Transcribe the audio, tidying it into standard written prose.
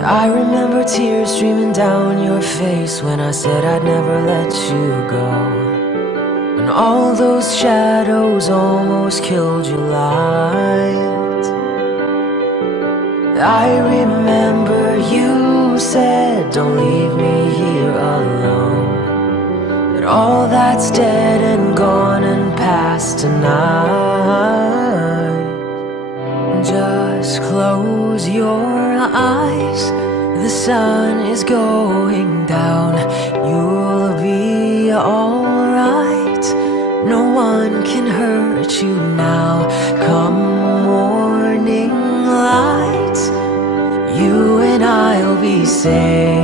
I remember tears streaming down your face when I said I'd never let you go, when all those shadows almost killed your light. I remember you said, don't leave me here alone, but all that's dead and gone and past tonight. Just close your eyes, the sun is going down. You'll be alright, no one can hurt you now. Come morning light, you and I'll be safe.